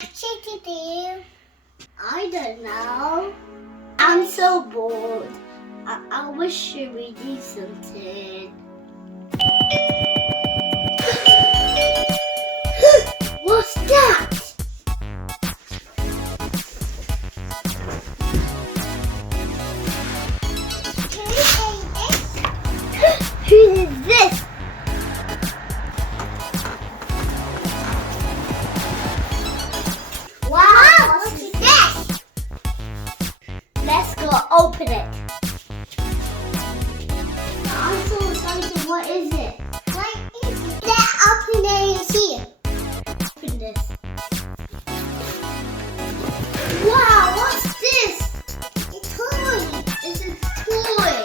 I don't know. I'm so bored. I wish we do something. What's that? Who is this? Wow, what's this? Let's go open it. I'm so excited. What is it? What is it? Let's open it here. Open this. Wow, what's this? It's a toy. It's a toy.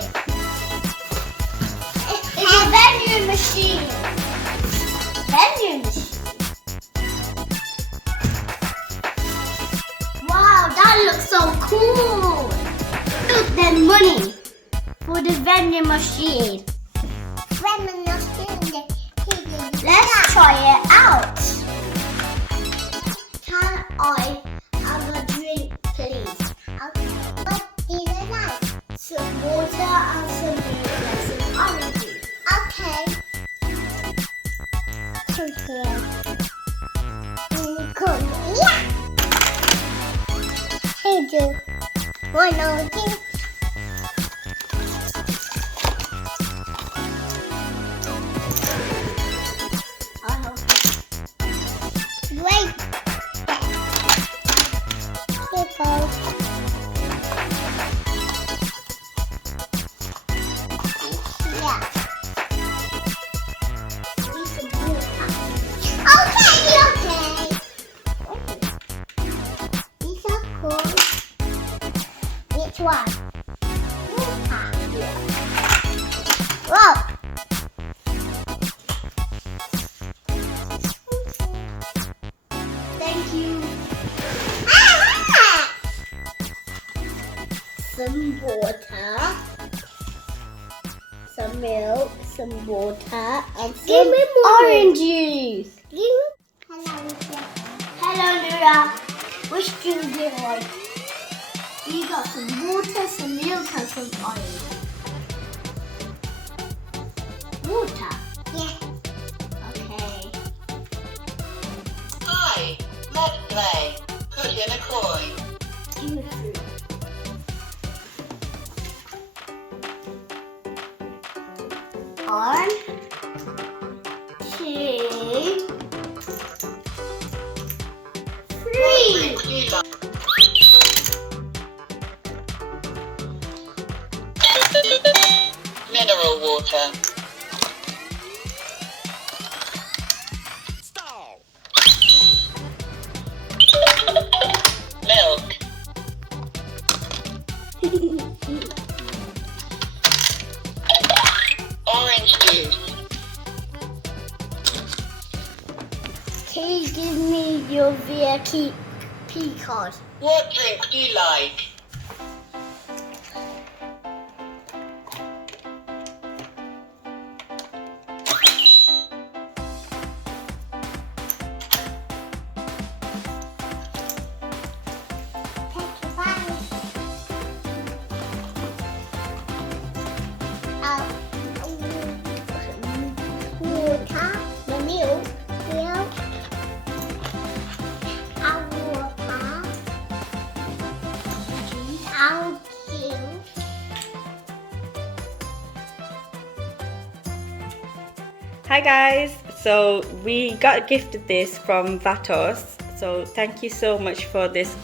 It's a vending machine. Vending machine. Wow, that looks so cool. Look, there's money for the vending machine. Vending machine. Let's try it out. Can I have a drink, please? Okay. What do you like? Some water and some milk and some oranges. Okay. Come here. Come here. Hey, Joe. One orange. Wait. Which one? Whoa! Thank you. Some water, some milk, some water, and some orange juice. Hello, Noura. Which drink do you like? You got some water, some milk, and some orange. Water? Yeah. Okay. Hi, let's play. Put in a coin. One, two, three. Do you like? Mineral water. Milk. Orange juice. Can you give me your VIP card? What drink do you like? Water, the milk, Hi guys, so we got gifted this from Vatos, so thank you so much for this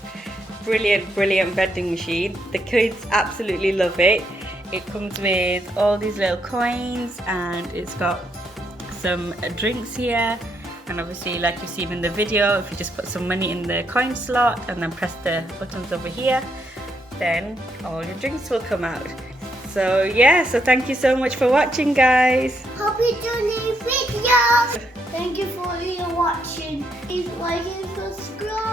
brilliant vending machine. The kids absolutely love it. It comes with all these little coins and it's got some drinks here, and obviously like you've seen in the video, if you just put some money in the coin slot and then press the buttons over here, then all your drinks will come out. So yeah, so thank you so much for watching guys. Hope you do new videos. Thank you for watching. Please like and subscribe.